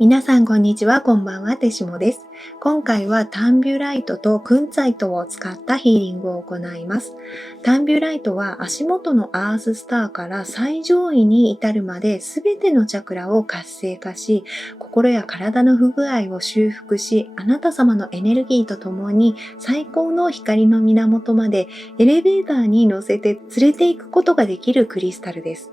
皆さんこんにちは、こんばんは、てしもです。今回はタンビュライトとクンツァイトを使ったヒーリングを行います。タンビュライトは足元のアーススターから最上位に至るまで全てのチャクラを活性化し、心や体の不具合を修復し、あなた様のエネルギーとともに最高の光の源までエレベーターに乗せて連れて行くことができるクリスタルです。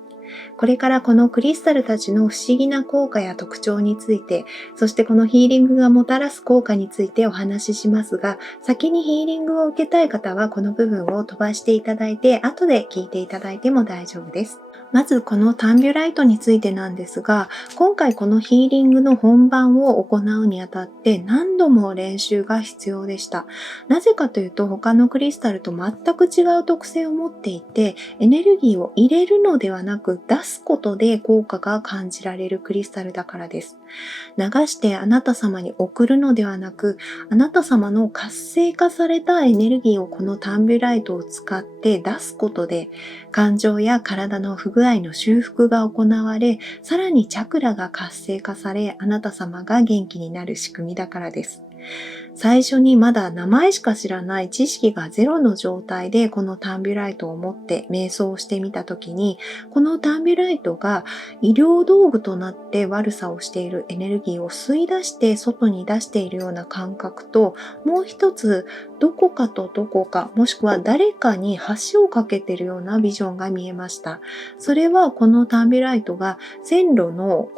これからこのクリスタルたちの不思議な効果や特徴について、そしてこのヒーリングがもたらす効果についてお話ししますが、先にヒーリングを受けたい方はこの部分を飛ばしていただいて、後で聞いていただいても大丈夫です。まずこのタンビュライトについてなんですが、今回このヒーリングの本番を行うにあたって何度も練習が必要でした。なぜかというと他のクリスタルと全く違う特性を持っていて、エネルギーを入れるのではなく出すことで効果が感じられるクリスタルだからです。流してあなた様に送るのではなく、あなた様の活性化されたエネルギーをこのタンビュライトを使って出すことで、感情や体の不具合の修復が行われ、さらにチャクラが活性化され、あなた様が元気になる仕組みだからです。最初にまだ名前しか知らない知識がゼロの状態でこのタンビュライトを持って瞑想をしてみたときに、このタンビュライトが医療道具となって悪さをしているエネルギーを吸い出して外に出しているような感覚と、もう一つどこかとどこか、もしくは誰かに橋を架けているようなビジョンが見えました。それはこのタンビュライトが線路の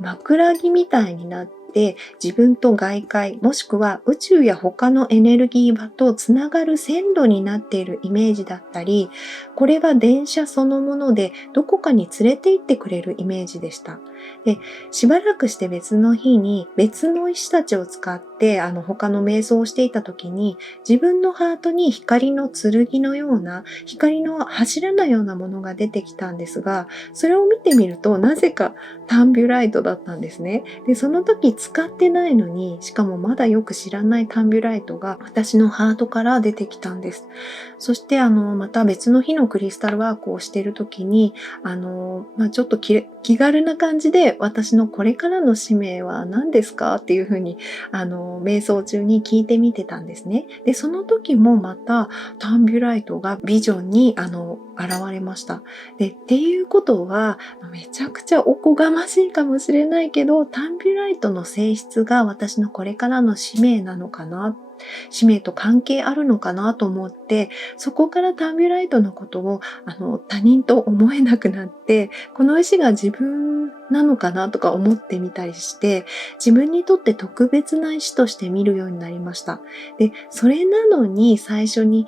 枕木みたいになって自分と外界もしくは宇宙や他のエネルギー場とつながる線路になっているイメージだったり、これが電車そのものでどこかに連れて行ってくれるイメージでした。で、しばらくして別の日に別の石たちを使って他の瞑想をしていた時に、自分のハートに光の剣のような光の柱のようなものが出てきたんですが、それを見てみるとなぜかタンビュライトだったんですね。で、その時使ってないのに、しかもまだよく知らないタンビュライトが私のハートから出てきたんです。そしてまた別の日のクリスタルワークをしている時に、ちょっと気軽な感じで私のこれからの使命は何ですかっていうふうに、瞑想中に聞いてみてたんですね。で、その時もまたタンビュライトがビジョンに現れました。で、っていうことは、めちゃくちゃおこがましいかもしれないけど、タンビュライトの性質が私のこれからの使命なのかな、使命と関係あるのかなと思って、そこからタンビュライトのことを他人と思えなくなって、この石が自分なのかなとか思ってみたりして、自分にとって特別な石として見るようになりました。で、それなのに最初に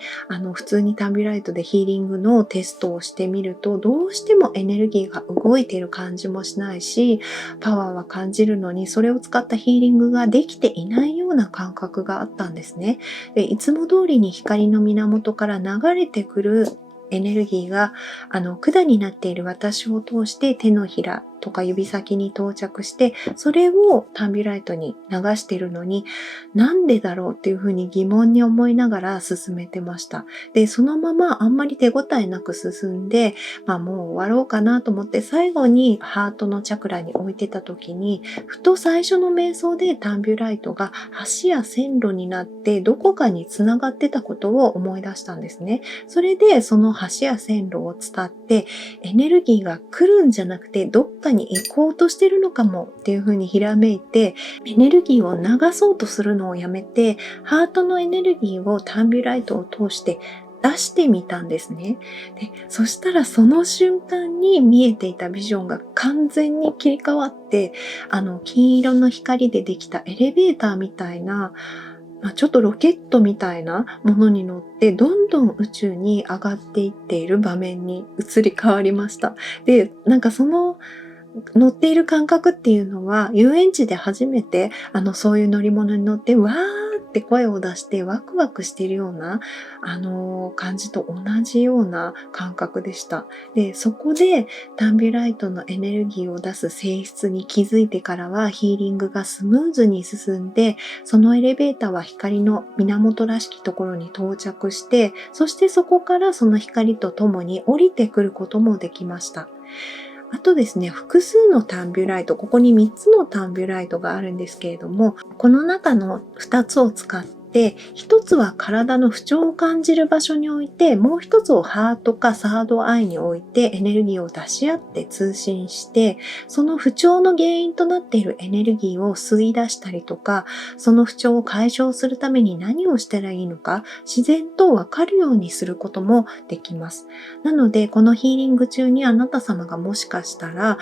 普通にタンビュライトでヒーリングのテストをしてみると、どうしてもエネルギーが動いている感じもしないし、パワーは感じるのに、それを使ったヒーリングができていないような感覚があったんですね。で、いつも通りに光の源から流れてくるエネルギーが管になっている私を通して手のひらとか指先に到着して、それをタンビュライトに流しているのに、なんでだろうっていうふうに疑問に思いながら進めてました。で、そのままあんまり手応えなく進んで、もう終わろうかなと思って最後にハートのチャクラに置いてた時に、ふと最初の瞑想でタンビュライトが橋や線路になってどこかにつながってたことを思い出したんですね。それでその橋や線路を伝ってエネルギーが来るんじゃなくてどっかに行こうとしてるのかもっていうふうにひらめいて、エネルギーを流そうとするのをやめて、ハートのエネルギーをタンビュライトを通して出してみたんですね。で、そしたらその瞬間に見えていたビジョンが完全に切り替わって、金色の光でできたエレベーターみたいな、ちょっとロケットみたいなものに乗ってどんどん宇宙に上がっていっている場面に移り変わりました。で、その乗っている感覚っていうのは遊園地で初めてそういう乗り物に乗ってわーって声を出してワクワクしているような感じと同じような感覚でした。で、そこでタンビュライトのエネルギーを出す性質に気づいてからはヒーリングがスムーズに進んで、そのエレベーターは光の源らしきところに到着して、そしてそこからその光とともに降りてくることもできました。あとですね、複数のタンビュライト、ここに3つのタンビュライトがあるんですけれども、この中の2つを使って、1つは体の不調を感じる場所に置いて、もう1つをハートかサードアイに置いてエネルギーを出し合って通信して、その不調の原因となっているエネルギーを吸い出したりとか、その不調を解消するために何をしたらいいのか、自然とわかるようにすることもできます。なので、このヒーリング中にあなた様がもしかしたら、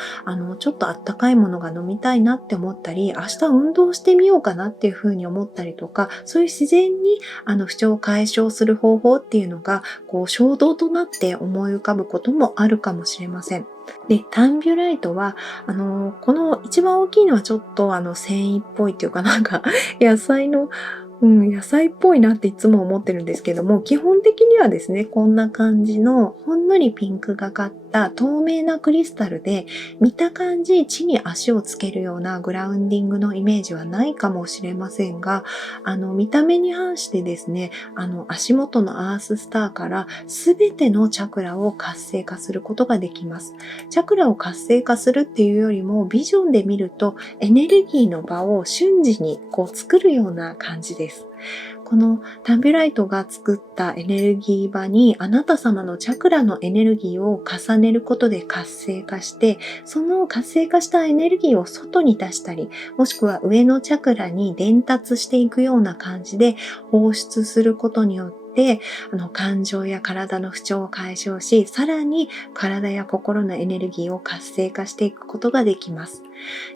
ちょっとあったかいものが飲みたいなって思ったり、明日運動してみようかなっていうふうに思ったりとか、そういう自然に不調を解消する方法っていうのが、衝動となって思い浮かぶこともあるかもしれません。で、タンビュライトは、この一番大きいのはちょっと繊維っぽいっていうかなんか野菜の野菜っぽいなっていつも思ってるんですけども、基本的にはですね、こんな感じのほんのりピンクがかった透明なクリスタルで、見た感じ地に足をつけるようなグラウンディングのイメージはないかもしれませんが、見た目に反してですね、足元のアーススターからすべてのチャクラを活性化することができます。チャクラを活性化するっていうよりも、ビジョンで見るとエネルギーの場を瞬時に作るような感じです。このタンビュライトが作ったエネルギー場にあなた様のチャクラのエネルギーを重ねることで活性化して、その活性化したエネルギーを外に出したり、もしくは上のチャクラに伝達していくような感じで放出することによって、感情や体の不調を解消し、さらに体や心のエネルギーを活性化していくことができます。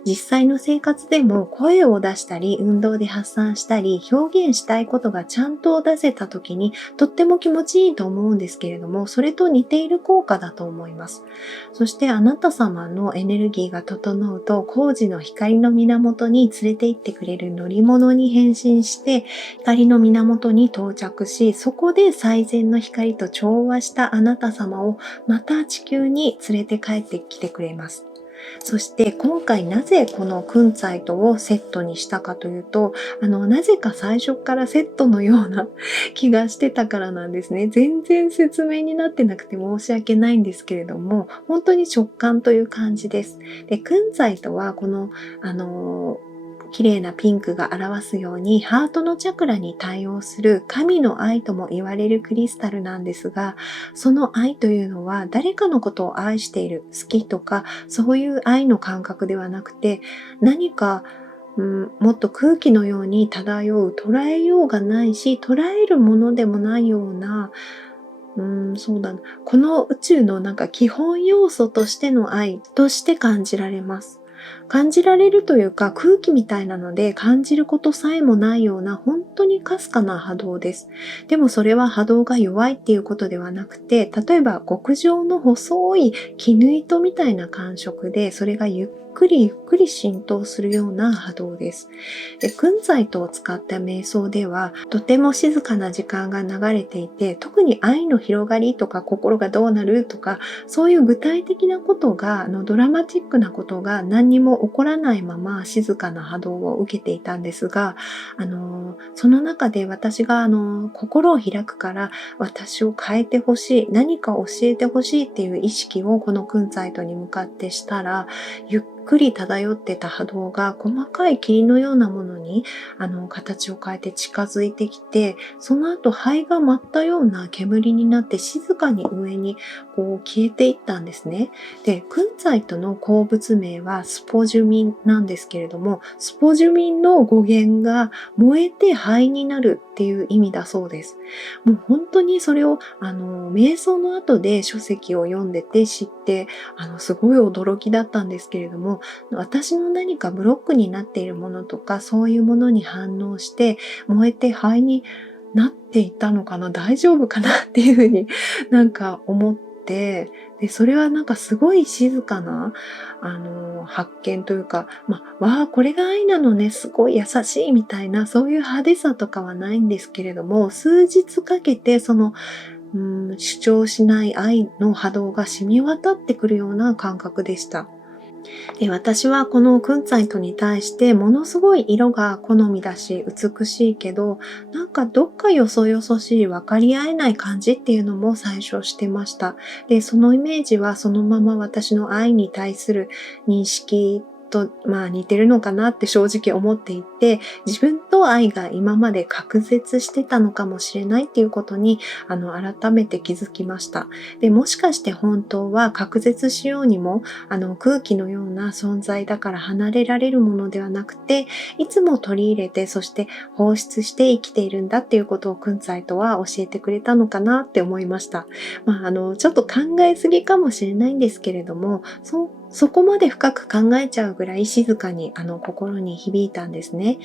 実際の生活でも声を出したり、運動で発散したり、表現したいことがちゃんと出せた時にとっても気持ちいいと思うんですけれども、それと似ている効果だと思います。そしてあなた様のエネルギーが整うと、工事の光の源に連れて行ってくれる乗り物に変身して、光の源に到着し、そこで最善の光と調和したあなた様をまた地球に連れて帰ってきてくれます。そして今回なぜこのクンツァイトをセットにしたかというと、なぜか最初からセットのような気がしてたからなんですね。全然説明になってなくて申し訳ないんですけれども、本当に直感という感じです。で、クンツァイトはこの、綺麗なピンクが表すようにハートのチャクラに対応する神の愛とも言われるクリスタルなんですが、その愛というのは誰かのことを愛している、好きとかそういう愛の感覚ではなくて、何かもっと空気のように漂う、捉えようがないし、捉えるものでもないような、そうだな。この宇宙の基本要素としての愛として感じられます。感じられるというか空気みたいなので感じることさえもないような本当にかすかな波動です。でもそれは波動が弱いっていうことではなくて、例えば極上の細い絹糸みたいな感触でそれがゆっくりゆっくり浸透するような波動です。で、クンザイトを使った瞑想ではとても静かな時間が流れていて、特に愛の広がりとか心がどうなるとかそういう具体的なことがドラマチックなことが何にも起こらないまま静かな波動を受けていたんですが、その中で私が心を開くから私を変えてほしい、何か教えてほしいっていう意識をこのクンツァイトに向かってしたら、ゆっくり漂ってた波動が細かい霧のようなものに形を変えて近づいてきて、その後灰が舞ったような煙になって静かに上に消えていったんですね。で、クンツァイトの鉱物名はスポジュミンなんですけれども、スポジュミンの語源が燃えて灰になるっていう意味だそうです。もう本当にそれを瞑想の後で書籍を読んでて知って、すごい驚きだったんですけれども、私の何かブロックになっているものとかそういうものに反応して燃えて灰になっていたのかな、大丈夫かなっていうふうに思って、で、それはすごい静かな、発見というか、わあ、これが愛なのね、すごい優しいみたいな、そういう派手さとかはないんですけれども、数日かけて主張しない愛の波動が染み渡ってくるような感覚でした。で、私はこのクンツァイトに対してものすごい色が好みだし美しいけど、なんかどっかよそよそしい分かり合えない感じっていうのも最初してました。で、そのイメージはそのまま私の愛に対する認識と、似てるのかなって正直思っていて、自分と愛が今まで隔絶してたのかもしれないっていうことに、改めて気づきました。で、もしかして本当は隔絶しようにも空気のような存在だから離れられるものではなくて、いつも取り入れて、そして放出して生きているんだっていうことをクンツァイトは教えてくれたのかなって思いました。ちょっと考えすぎかもしれないんですけれども、そこまで深く考えちゃうぐらい静かに心に響いたんですね。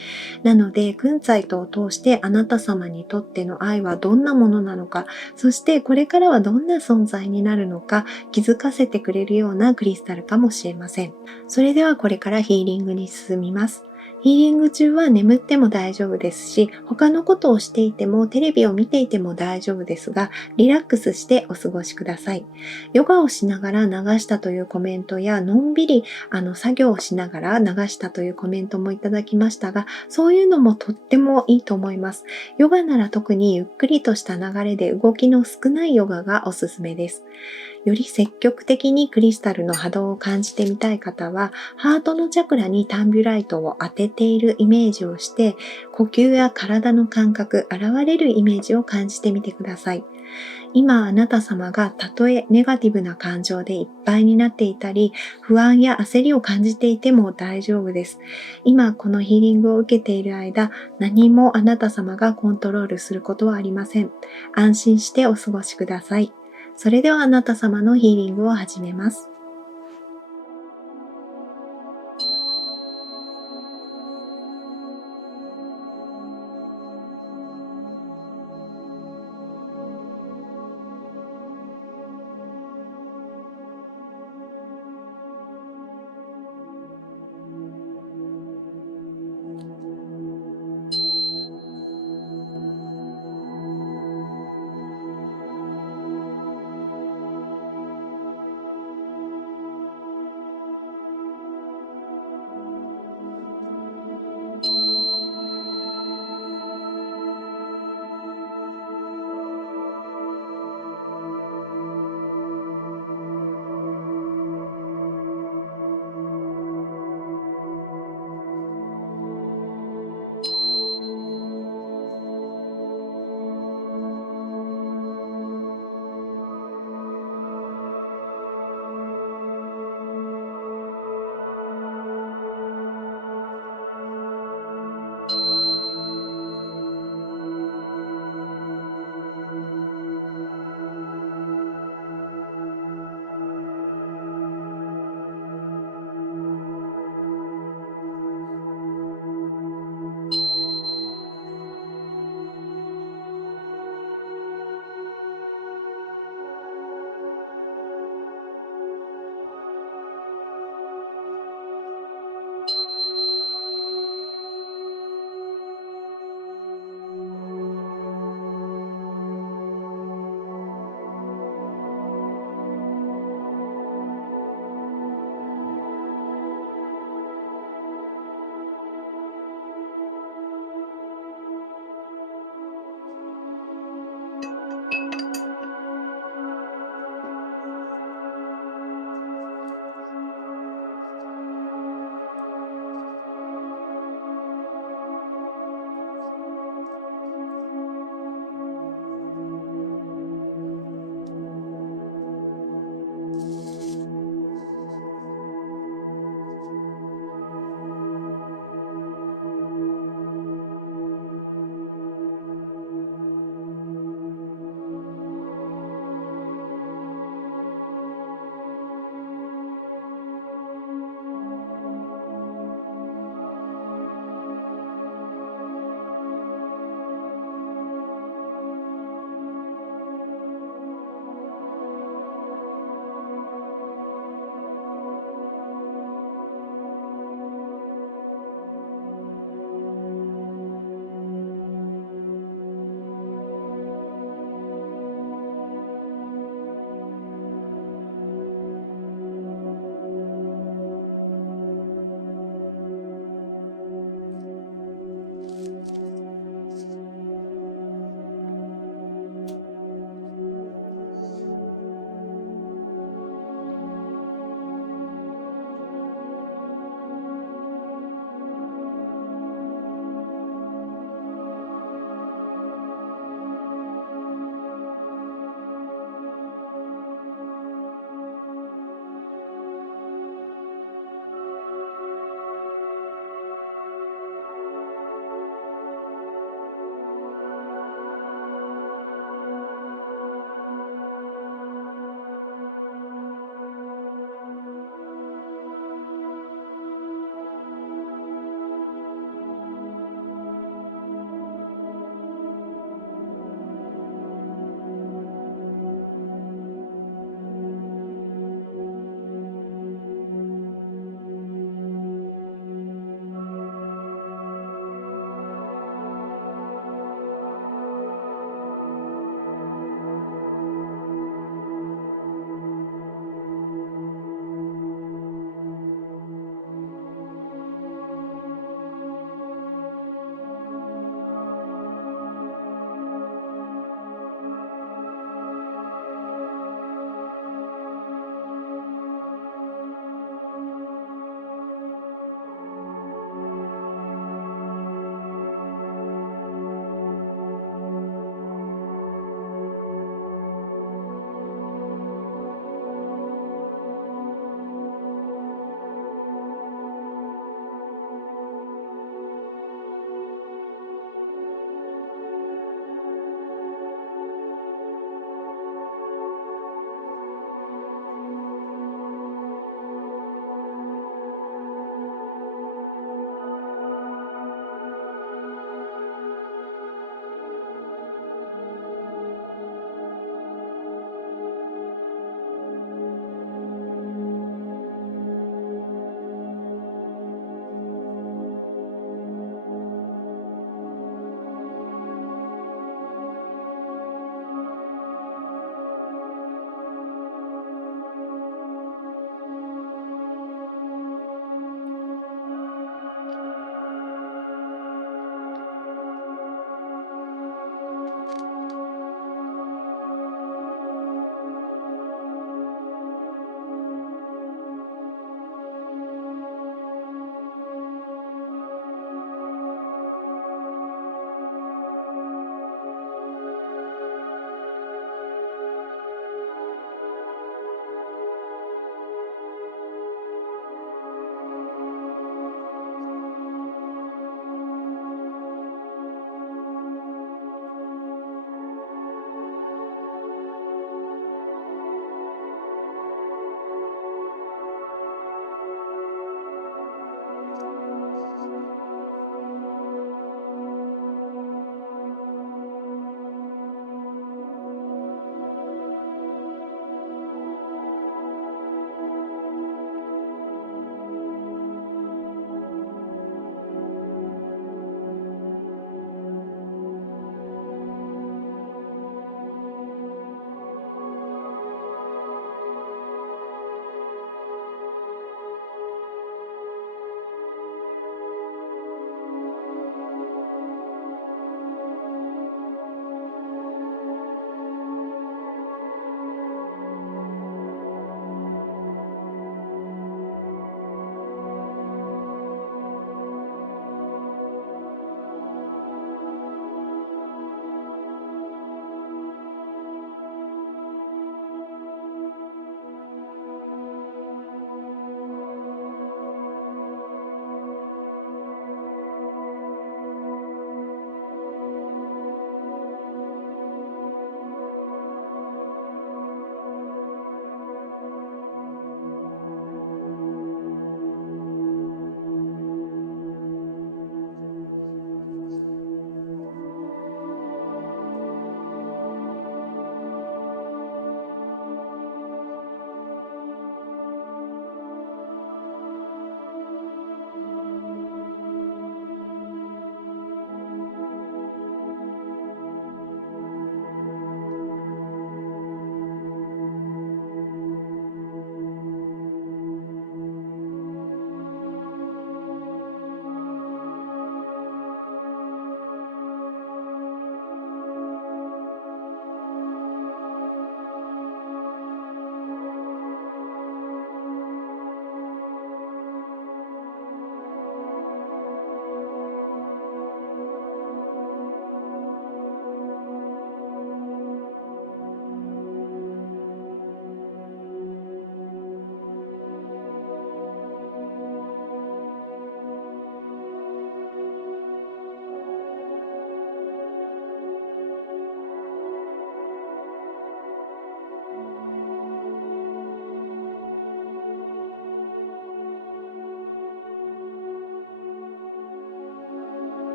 なので、クンツァイトを通してあなた様にとっての愛はどんなものなのか、そしてこれからはどんな存在になるのか気づかせてくれるようなクリスタルかもしれません。それではこれからヒーリングに進みます。ヒーリング中は眠っても大丈夫ですし、他のことをしていてもテレビを見ていても大丈夫ですが、リラックスしてお過ごしください。ヨガをしながら流したというコメントや、のんびり作業をしながら流したというコメントもいただきましたが、そういうのもとってもいいと思います。ヨガなら特にゆっくりとした流れで動きの少ないヨガがおすすめです。より積極的にクリスタルの波動を感じてみたい方は、ハートのチャクラにタンビュライトを当てているイメージをして、呼吸や体の感覚、現れるイメージを感じてみてください。今あなた様がたとえネガティブな感情でいっぱいになっていたり、不安や焦りを感じていても大丈夫です。今このヒーリングを受けている間、何もあなた様がコントロールすることはありません。安心してお過ごしください。それではあなた様のヒーリングを始めます。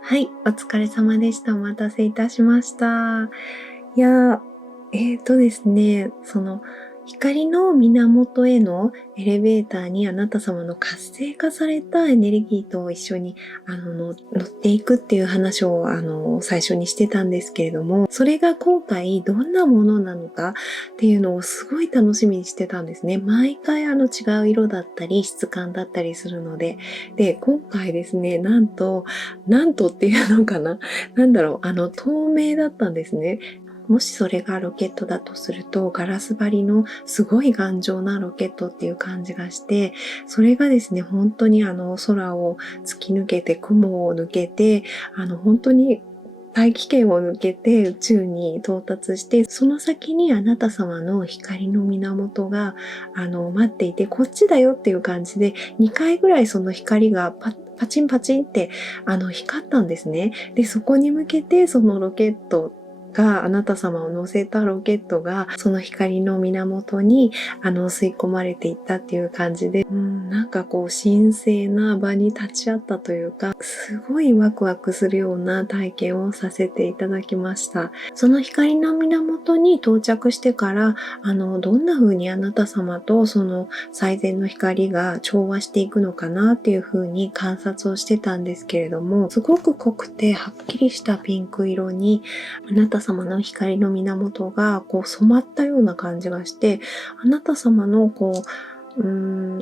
はい、お疲れ様でした。お待たせいたしました。いや、ですね、光の源へのエレベーターにあなた様の活性化されたエネルギーと一緒に乗っていくっていう話を最初にしてたんですけれども、それが今回どんなものなのかっていうのをすごい楽しみにしてたんですね。毎回違う色だったり質感だったりするので、で、今回ですね、なんとっていうのかな、透明だったんですね。もしそれがロケットだとすると、ガラス張りのすごい頑丈なロケットっていう感じがして、それがですね、本当に空を突き抜けて、雲を抜けて、本当に大気圏を抜けて宇宙に到達して、その先にあなた様の光の源が、待っていて、こっちだよっていう感じで、2回ぐらいその光がパチンパチンって、光ったんですね。で、そこに向けて、そのロケットが、あなた様を乗せたロケットが、その光の源に、吸い込まれていったっていう感じで、なんかこう、神聖な場に立ち会ったというか、すごいワクワクするような体験をさせていただきました。その光の源に到着してから、どんな風にあなた様とその最善の光が調和していくのかなっていう風に観察をしてたんですけれども、すごく濃くてはっきりしたピンク色に、あなた様の光の源がこう染まったような感じがして、あなた様の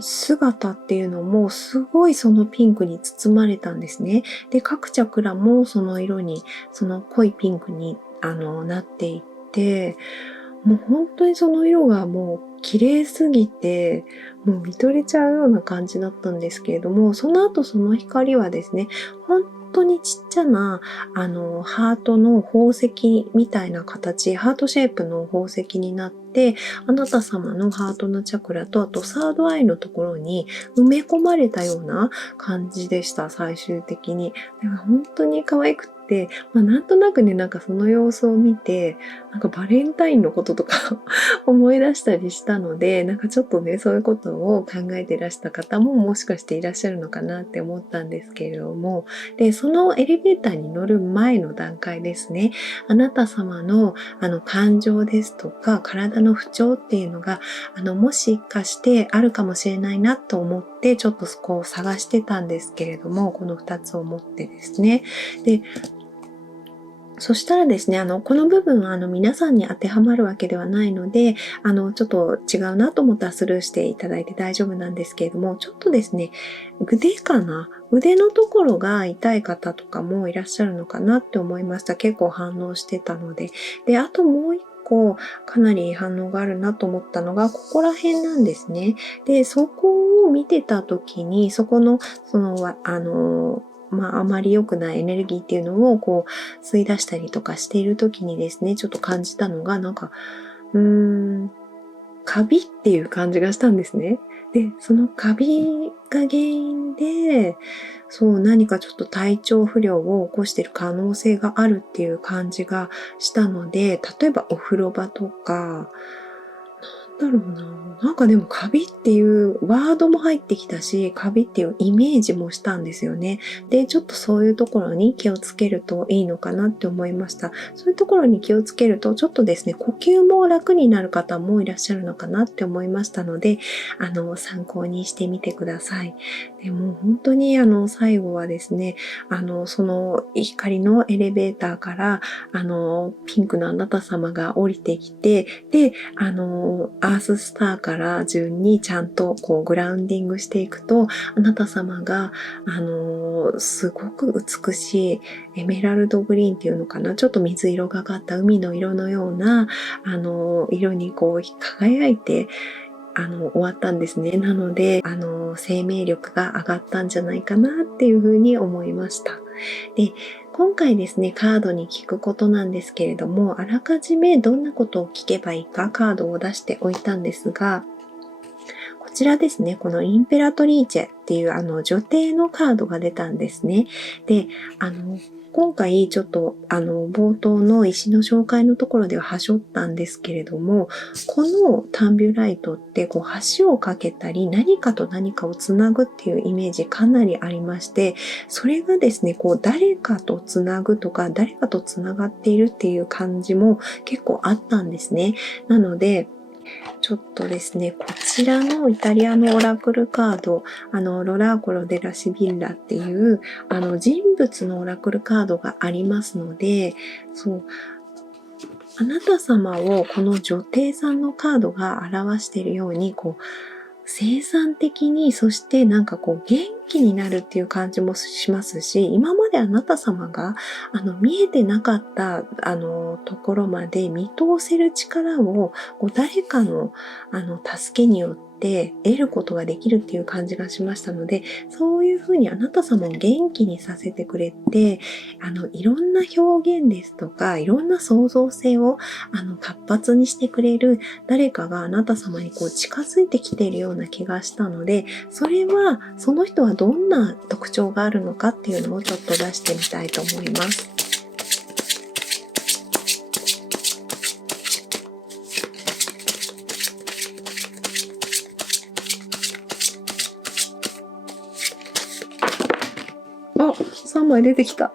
姿っていうのもすごいそのピンクに包まれたんですね。で、各チャクラもその色に、その濃いピンクになっていって、もう本当にその色がもう綺麗すぎて、もう見とれちゃうような感じだったんですけれども、その後その光はですね、本当にちっちゃな、ハートの宝石みたいな形、ハートシェイプの宝石になって、あなた様のハートのチャクラと、あとサードアイのところに埋め込まれたような感じでした、最終的に。でも本当に可愛くて、なんとなくね、なんかその様子を見て、なんかバレンタインのこととか思い出したりしたので、なんかちょっとね、そういうことを考えていらした方ももしかしていらっしゃるのかなって思ったんですけれども、で、そのエレベーターに乗る前の段階ですね、あなた様の感情ですとか体の不調っていうのがもしかしてあるかもしれないなと思ってちょっとそこを探してたんですけれども、この2つを持ってですね。で、そしたらですね、この部分は皆さんに当てはまるわけではないので、ちょっと違うなと思ったらスルーしていただいて大丈夫なんですけれども、ちょっとですね、腕のところが痛い方とかもいらっしゃるのかなって思いました。結構反応してたので。で、あともう一個かなり反応があるなと思ったのが、ここら辺なんですね。で、そこを見てた時に、そこの、あまり良くないエネルギーっていうのをこう吸い出したりとかしている時にですね、ちょっと感じたのがなんか、カビっていう感じがしたんですね。で、そのカビが原因で、何かちょっと体調不良を起こしている可能性があるっていう感じがしたので、例えばお風呂場とか、だろうな。なんかでもカビっていうワードも入ってきたし、カビっていうイメージもしたんですよね。で、ちょっとそういうところに気をつけるといいのかなって思いました。そういうところに気をつけると、ちょっとですね、呼吸も楽になる方もいらっしゃるのかなって思いましたので、参考にしてみてください。でも本当に最後はですね、その光のエレベーターから、ピンクのあなた様が降りてきて、で、アーススターから順にちゃんとこうグラウンディングしていくと、あなた様が、すごく美しいエメラルドグリーンっていうのかな、ちょっと水色がかった海の色のような、色にこう輝いて、終わったんですね。なので、生命力が上がったんじゃないかなっていうふうに思いました。で、今回ですね、カードに聞くことなんですけれども、あらかじめどんなことを聞けばいいかカードを出しておいたんですが、こちらですね、このインペラトリーチェっていう女帝のカードが出たんですね。で、今回ちょっと冒頭の石の紹介のところでははしょったんですけれども、このタンビュライトってこう橋を架けたり何かと何かをつなぐっていうイメージかなりありまして、それがですね、こう誰かとつなぐとか誰かとつながっているっていう感じも結構あったんですね。なので、ちょっとですね、こちらのイタリアのオラクルカード、ロラーコロ・デ・ラ・シビッラっていう、人物のオラクルカードがありますので、そう、あなた様をこの女帝さんのカードが表しているように、こう、生産的に、そしてなんかこう元気になるっていう感じもしますし、今まであなた様が見えてなかったところまで見通せる力をこう誰かの助けによって得ることができるっていう感じがしましたので、そういうふうにあなた様を元気にさせてくれて、いろんな表現ですとか、いろんな創造性を活発にしてくれる誰かがあなた様にこう近づいてきているような気がしたので、それはその人はどんな特徴があるのかっていうのをちょっと出してみたいと思います。あ、3枚出てきた。わ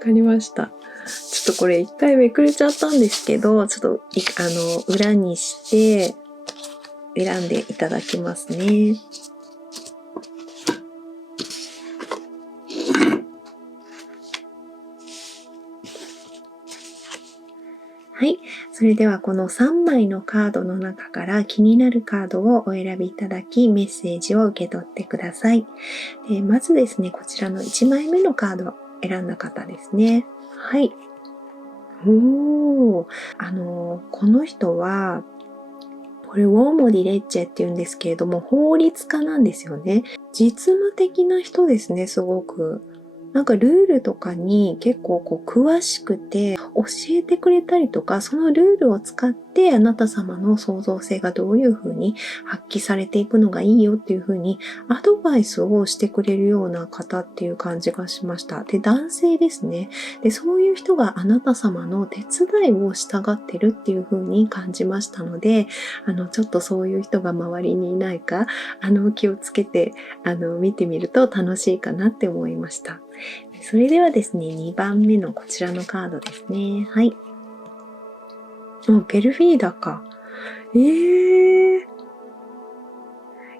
かりました。ちょっとこれ一回めくれちゃったんですけど、ちょっと裏にして選んでいただきますね。はい。それではこの3枚のカードの中から気になるカードをお選びいただき、メッセージを受け取ってください。でまずですね、こちらの1枚目のカードを選んだ方ですね。はい。おー。この人は、これ、ウォーモディレッチェって言うんですけれども、法律家なんですよね。実務的な人ですね、すごく。なんかルールとかに結構こう詳しくて教えてくれたりとか、そのルールを使ってあなた様の創造性がどういう風に発揮されていくのがいいよっていう風にアドバイスをしてくれるような方っていう感じがしました。で、男性ですね。で、そういう人があなた様の手伝いを従ってるっていう風に感じましたので、ちょっとそういう人が周りにいないか、気をつけて、見てみると楽しいかなって思いました。それではですね、2番目のこちらのカードですね。はい。ペルフィーダか。い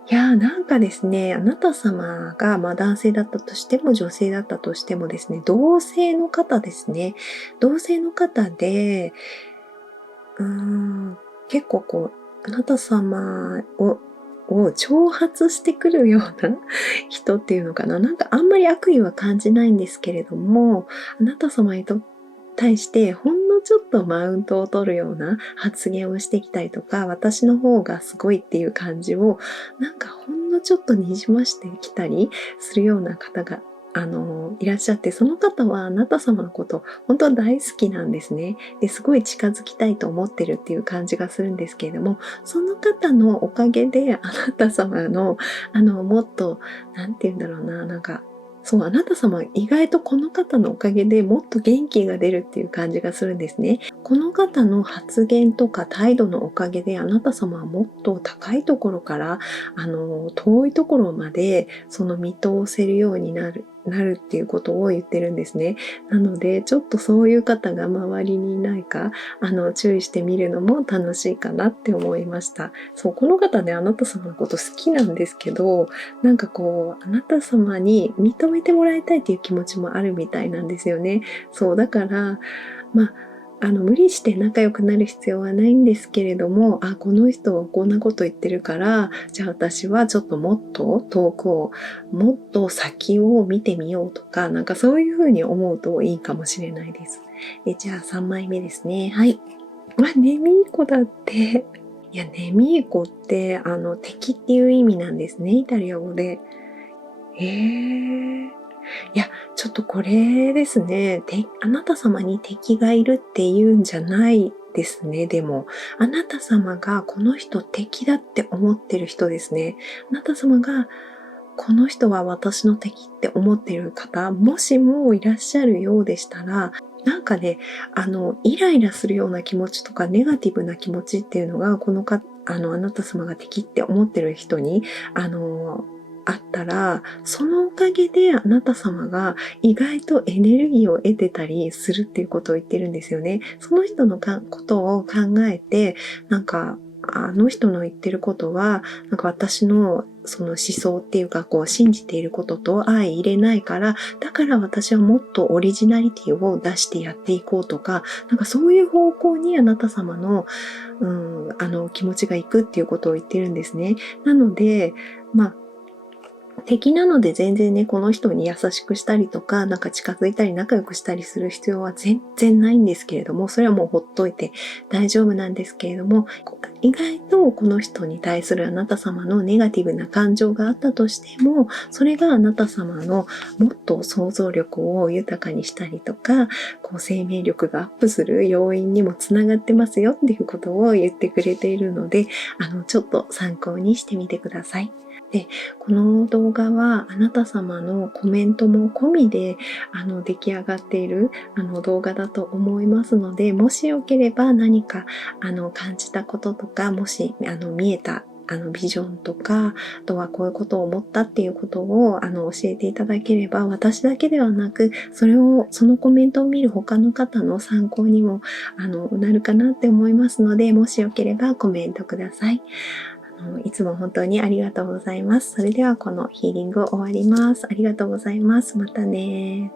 やーなんかですね、あなた様が、男性だったとしても女性だったとしてもですね、同性の方ですね。同性の方で、結構こう、あなた様を挑発してくるような人っていうのかな。なんかあんまり悪意は感じないんですけれども、あなた様に対してほんのちょっとマウントを取るような発言をしてきたりとか、私の方がすごいっていう感じをなんかほんのちょっとにじましてきたりするような方がいらっしゃって、その方はあなた様のこと本当は大好きなんですね。ですごい近づきたいと思ってるっていう感じがするんですけれども、その方のおかげであなた様のもっとなんて言うんだろうな、なんかそう、あなた様意外とこの方のおかげでもっと元気が出るっていう感じがするんですね。この方の発言とか態度のおかげであなた様はもっと高いところから遠いところまで見通せるようになるっていうことを言ってるんですね。なのでちょっとそういう方が周りにいないか注意してみるのも楽しいかなって思いました。そう、この方ね、あなた様のこと好きなんですけど、なんかこうあなた様に認めてもらいたいっていう気持ちもあるみたいなんですよね。そうだから無理して仲良くなる必要はないんですけれども、この人はこんなこと言ってるから、じゃあ私はちょっともっと遠くを、もっと先を見てみようとか、なんかそういうふうに思うといいかもしれないです。じゃあ3枚目ですね。はい。ネミーコだって。いや、ネミーコって、敵っていう意味なんですね、イタリア語で。いや、ちょっとこれですね。あなた様に敵がいるっていうんじゃないですね。でも、あなた様がこの人敵だって思ってる人ですね。あなた様がこの人は私の敵って思ってる方、もしもいらっしゃるようでしたら、なんかね、イライラするような気持ちとか、ネガティブな気持ちっていうのが、あなた様が敵って思ってる人に、あったら、そのおかげであなた様が意外とエネルギーを得てたりするっていうことを言ってるんですよね。その人のことを考えて、なんか、あの人の言ってることは、なんか私のその思想っていうか、こう信じていることと相入れないから、だから私はもっとオリジナリティを出してやっていこうとか、なんかそういう方向にあなた様の、気持ちがいくっていうことを言ってるんですね。なので、敵なので全然ね、この人に優しくしたりとか、なんか近づいたり仲良くしたりする必要は全然ないんですけれども、それはもうほっといて大丈夫なんですけれども、意外とこの人に対するあなた様のネガティブな感情があったとしても、それがあなた様のもっと想像力を豊かにしたりとか、こう生命力がアップする要因にもつながってますよっていうことを言ってくれているので、ちょっと参考にしてみてください。で、この動画はあなた様のコメントも込みで出来上がっている動画だと思いますので、もしよければ何か感じたこととか、もし見えたビジョンとか、あとはこういうことを思ったっていうことを教えていただければ、私だけではなく、そのコメントを見る他の方の参考にもなるかなって思いますので、もしよければコメントください。いつも本当にありがとうございます。それではこのヒーリングを終わります。ありがとうございます。またね。